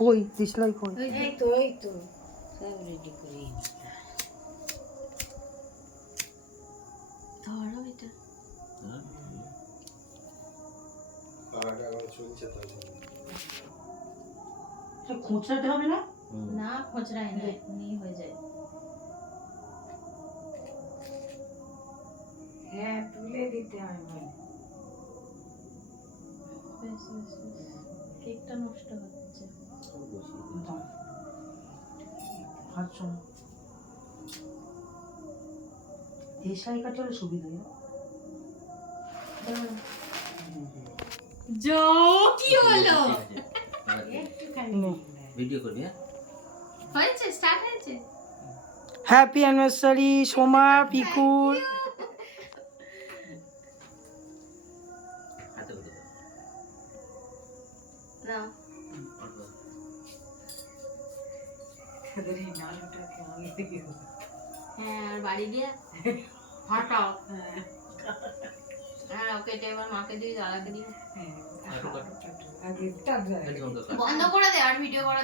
কই দিশলাই কই? এই তো সব রেডি করে ধরো এটা। খোঁচড়াতে হবে না? না খোঁচড়াই না, এমনি হয়ে যায়। হ্যাঁ তুলে দিতে হয় বলে। বেশ বেশ বেশ, কেকটা নষ্ট হচ্ছে। আচ্ছা দেশলাই কাটলে সুবিধা হয়। জো কি হলো? ভিডিও করবি? হ্যাঁ হয়েছে, স্টার্ট হয়েছে। হ্যাপি অ্যানিভার্সারি সোমা পিকুর। হাতে বলতে না তাদের এই নাড়ুটাকে আগে থেকে হ্যাঁ, আর বাড়ি গিয়ে ফাটাও। হ্যাঁ ওকে, এটা এবার মাকে দিয়ে দাদাকে দিয়ে আগে বন্ধ করে দে আর ভিডিও করা।